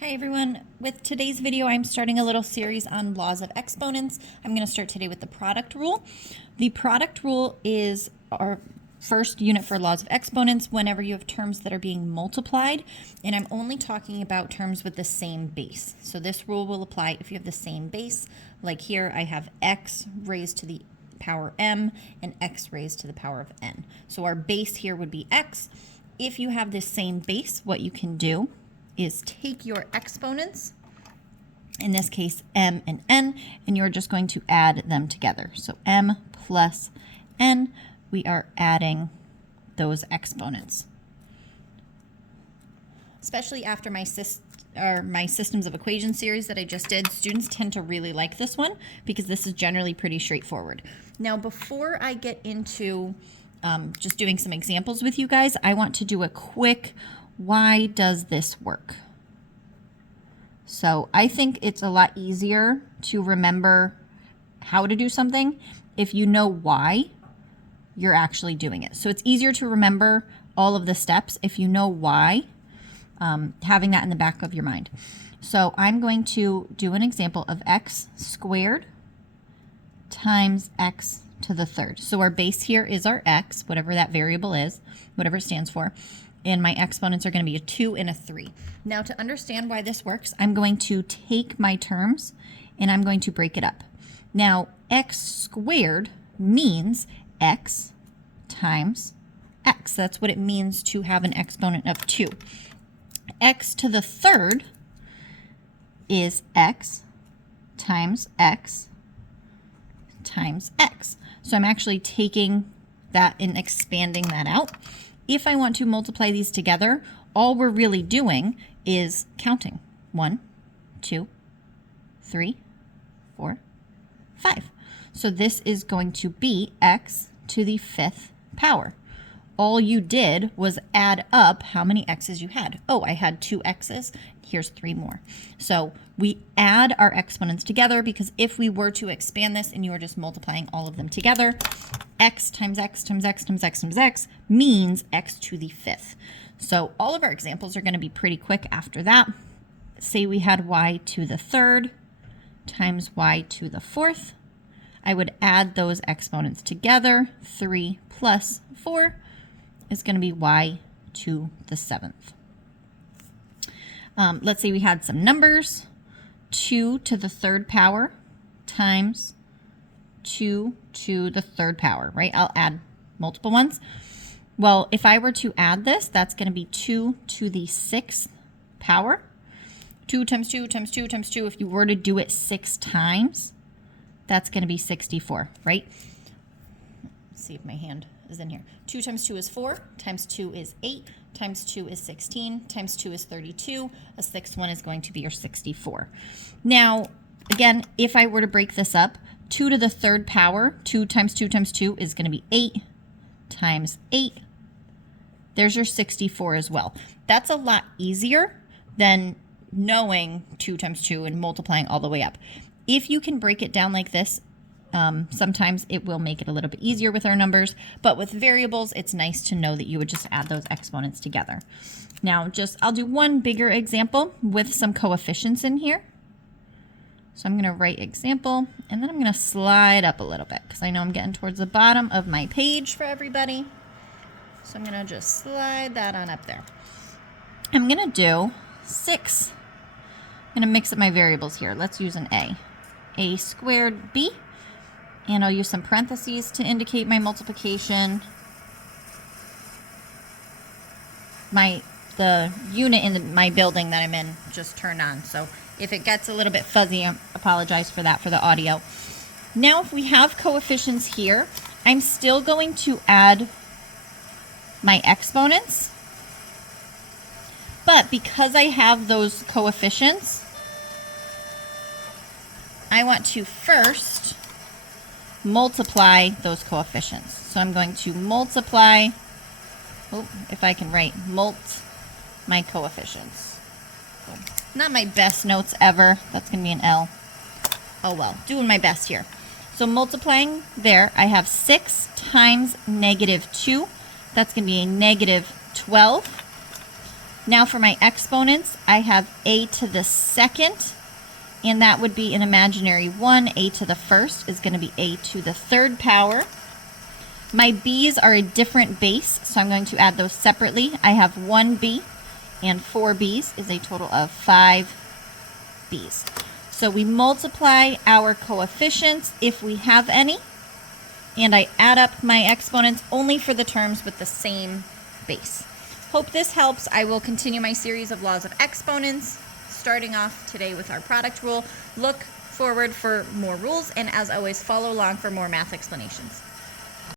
Hi everyone, with today's video I'm starting a little series on laws of exponents. I'm going to start today with the product rule. The product rule is our first unit for laws of exponents whenever you have terms that are being multiplied, and I'm only talking about terms with the same base. So this rule will apply if you have the same base, like here I have x raised to the power m and x raised to the power of n. So our base here would be x. If you have this same base, what you can do is take your exponents, in this case m and n, and you're just going to add them together. So m plus n, we are adding those exponents. Especially after my systems of equations series that I just did, students tend to really like this one because this is generally pretty straightforward. Now before I get into just doing some examples with you guys, I want to do a quick why does this work? So I think it's a lot easier to remember how to do something if you know why you're actually doing it. So it's easier to remember all of the steps if you know why, having that in the back of your mind. So I'm going to do an example of x squared times x to the third. So our base here is our x, whatever that variable is, whatever it stands for. And my exponents are going to be a 2 and a 3. Now to understand why this works, I'm going to take my terms and I'm going to break it up. Now x squared means x times x. That's what it means to have an exponent of 2. X to the third is x times x times x. So I'm actually taking that and expanding that out. If I want to multiply these together, all we're really doing is counting. 1, 2, 3, 4, 5. So this is going to be x to the 5th power. All you did was add up how many x's you had. Oh, I had 2 x's. Here's 3 more. So we add our exponents together because if we were to expand this and you were just multiplying all of them together, x times x times x times x times x means x to the 5th. So all of our examples are going to be pretty quick after that. Say we had y to the 3rd times y to the 4th. I would add those exponents together. 3 plus 4 is going to be y to the 7th. Let's say we had some numbers. 2 to the 3rd power times 2 to the 3rd power, right? I'll add multiple ones. Well, if I were to add this, that's going to be 2 to the 6th power. 2 times 2 times 2 times 2. If you were to do it 6 times, that's going to be 64, right? Let's see if my hand is in here. 2 times 2 is 4, times 2 is 8, times 2 is 16, times 2 is 32. A 6th one is going to be your 64. Now, again, if I were to break this up, 2 to the 3rd power, 2 times 2 times 2 is going to be 8 times 8. There's your 64 as well. That's a lot easier than knowing 2 times 2 and multiplying all the way up. If you can break it down like this, sometimes it will make it a little bit easier with our numbers, but with variables, it's nice to know that you would just add those exponents together. Now, I'll do one bigger example with some coefficients in here. So I'm going to write example, and then I'm going to slide up a little bit because I know I'm getting towards the bottom of my page for everybody. So I'm going to just slide that on up there. I'm going to do 6. I'm going to mix up my variables here. Let's use an a squared b, and I'll use some parentheses to indicate my multiplication. The unit in my building that I'm in just turned on, so if it gets a little bit fuzzy, I apologize for that for the audio. Now, if we have coefficients here, I'm still going to add my exponents, but because I have those coefficients, I want to first multiply those coefficients. So I'm going to multiply, if I can write, my coefficients. Not my best notes ever. That's going to be an L. Oh well, doing my best here. So multiplying there, I have 6 times negative 2. That's going to be a negative 12. Now for my exponents, I have a to the second, and that would be an imaginary 1. A to the first is going to be a to the third power. My b's are a different base, so I'm going to add those separately. I have 1 b, and 4 b's is a total of 5 b's. So we multiply our coefficients if we have any, and I add up my exponents only for the terms with the same base. Hope this helps. I will continue my series of laws of exponents, starting off today with our product rule. Look forward for more rules, and as always, follow along for more math explanations.